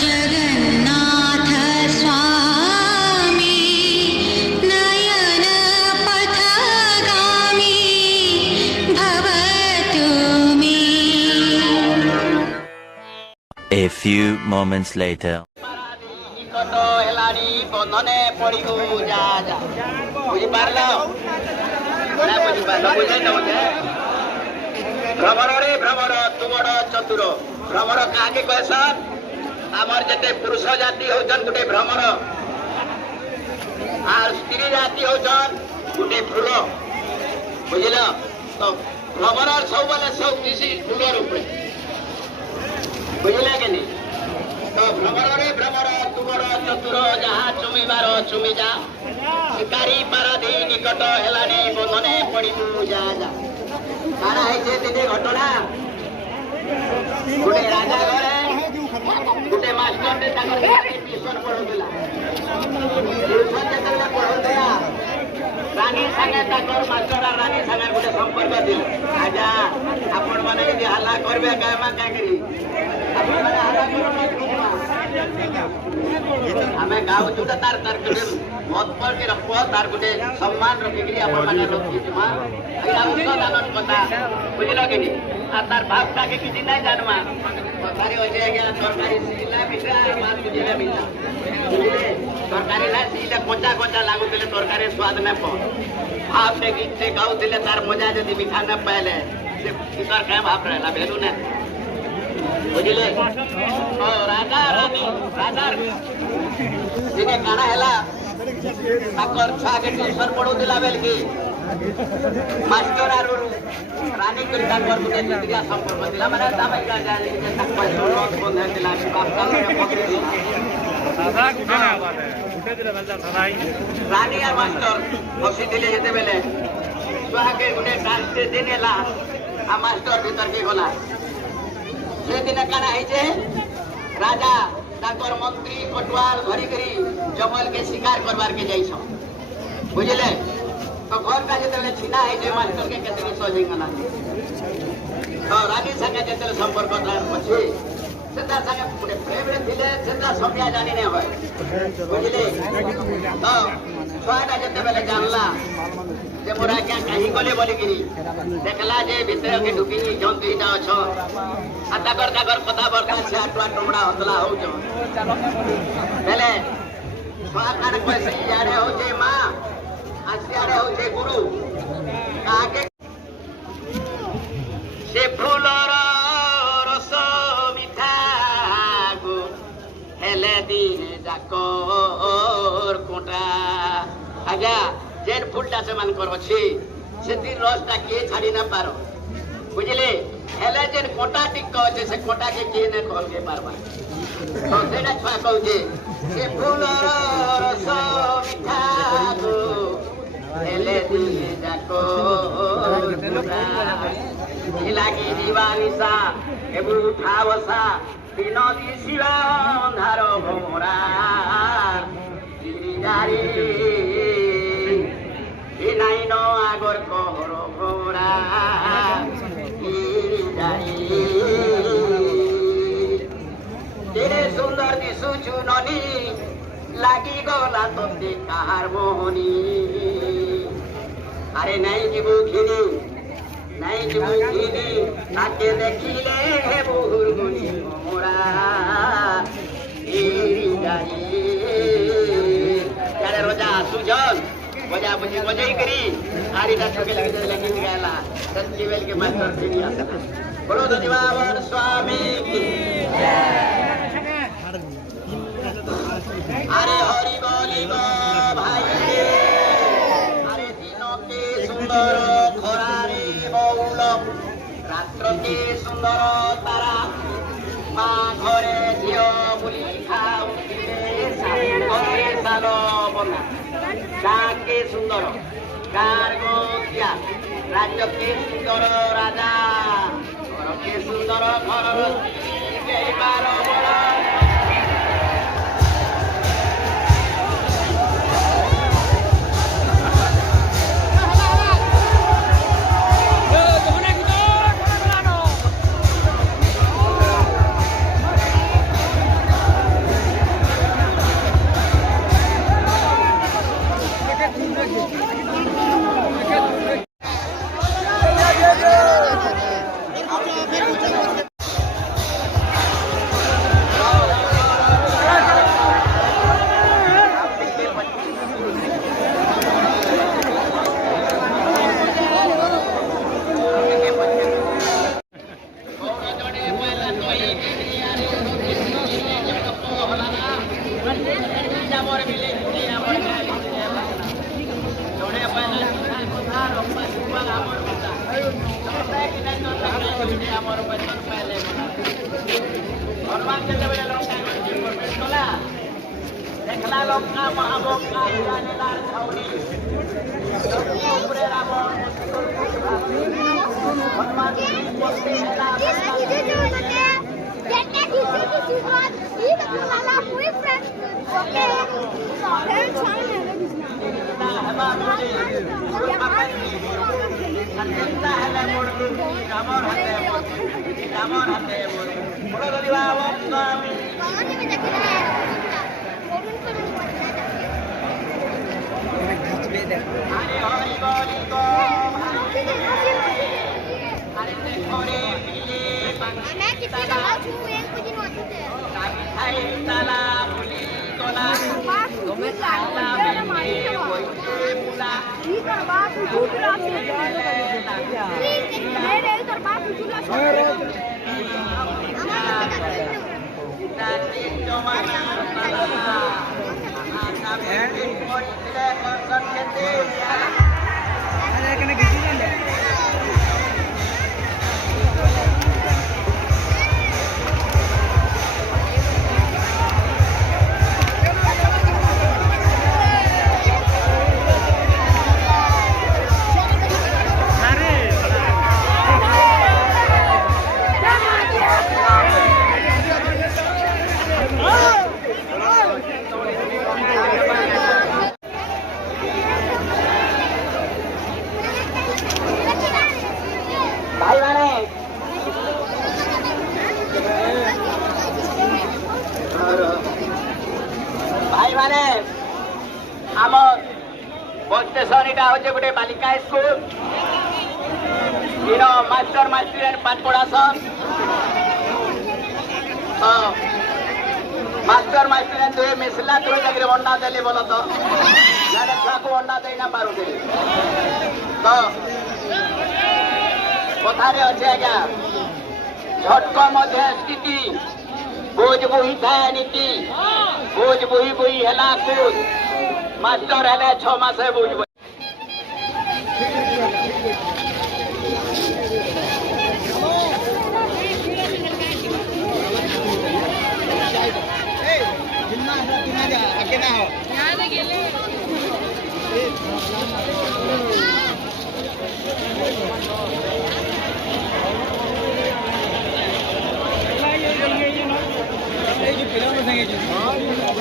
जगन्नाथ स्वामी नयन पथगामी भवतु मे। A few moments later. भ्रमर रे भ्रमर तुमर चतुर भ्रमर काके कहसन आमर जते पुरुष जाति होजन गुटे भ्रमर आर स्त्री जाति होजन गुटे फूल बुझल तो भ्रमर सब बेले सब किसी फूल रूपे बुझला के नहीं तो भ्रमर रे भ्रमर तुमर चतुर जहाँ चुमिबार चुमी जा शिकारी पाराधी निकट हेलानी बंधने पड़ू जा जा काना है दिने घटना गोटे राजा घरे गोटे मास्टर ट्यूशन पढ़ुला ट्यूशन जेतले पढ़ुला रानी संगे मास्टर और रानी संगे गोटे संपर्क दिले राजा आपण माने यदि हल्ला करबे कायमा का करी आपण माने हल्ला करबे हमें गाँव जुटा तार तार गोटे मत पर के रखो तार गोटे सम्मान रखिकरी आपण माने रखी जमा एटा उसका दानन पता बुझलो के नहीं आ तार बाप का के किछि नहीं जानमा सरकारी हो जाए गया सरकारी सिला बिटा मार बुझले मिला सरकारी ना सिला कोचा कोचा लागू दिले सरकारी स्वाद न प आप ने गीत गाउ दिले तार मजा जदी मिठा न पहले से किसर के बाप रहला भेलू ने बुझले ओ राजा रानी राजा दिने काना हैला ताकर छा के ट्यूशन पढ़ू दिला बेल की मास्टर आरो रानी कर ताकर गुटे चित्रिया संपर्क दिला माने तामै का जाने के ताकर सोलोत बंधे दिला बाप का पकड़ी दिला दादा गुटे ना बात है गुटे दिला बंदा सदाई रानी और मास्टर बसी दिले जेते बेले सुहा के गुटे डांस से दिनेला आ मास्टर भीतर के गला से दिन काना है जे राजा ताकर मंत्री कोटवाल घरी करी जंगल के शिकार करबार के जाइछो बुझले तो घर का जेते छिना है जे मास्टर के केते सहयोग गला तो रानी संगे जेते संपर्क अछि सेता संगे पुरे प्रेम रे थिले सेता समया जानि ने होय बुझले तो स्वादा जेते बेले जानला जे मोरा क्या कहीं गले बोली गिरी देखला जे भीतर के ढुकी जंतु इटा अछो आ ताकर कथा बरका से आटवा टुमड़ा हतला हो जो पहले स्वाद पैसे यारे हो जे मां आसियारे हो जे गुरु आगे से फूलर रस मिठा गो हेले दिन जाकर कोटा आज्ञा जेन फूलटा से मान कर अछि सेती रसटा के छाड़ी ना पारो बुझले हेले जेन कोटा टिक कहै से कोटा के ने कहल के पारबा तो सेना छा कहू जे से फूलर रस मिठा गो हेले दिले जाको लागी दीवानिसा एबु उठावसा दिन दिसिला अंधार भोरा गाड़ी নাই ন আগর কহর ভোরা তেরে সুন্দর দিশুছু ননি লাগি গলা তোতে কাহার মোহনী আরে নাই জীবু খিনি নাই জীবু খিনি তাকে দেখিলে বহুর গুনি মোরা আরে রোজা সুজন बजा बुझी बजाई करी आरी का ठोके लगी गला सच्ची वेल के मास्टर सीनिया बोलो धन्यवाद स्वामी की अरे हरि बोली गो भाई अरे दिनों के सुंदर खरा रे बौल रात्र के सुंदर तारा माँ घरे झियो बुली खाऊ घरे सालो बना गाँ के सुंदर गार गोया राज्य के सुंदर राजा घर के सुंदर घर Ekla longka mahabongka janelar sauni. Upre ramon. Hormati posti selam. भाई माने आम स्टेशन इटा होचे गोटे बालिका स्कूल इन मास्टर मास्टर पाठ पढ़ासन मास्टर मास्टर दुए मिसला दुए जगह अंडा देले बोलो तो जाने छुआ को अंडा दे ना पारू तो कथारे अच्छे आज्ञा झटक मध्य स्थिति बोझ बोही थाए नीति बोझ बोही बोही हेला कूद मास्टर हेले 6 मासे बोझ बोही Film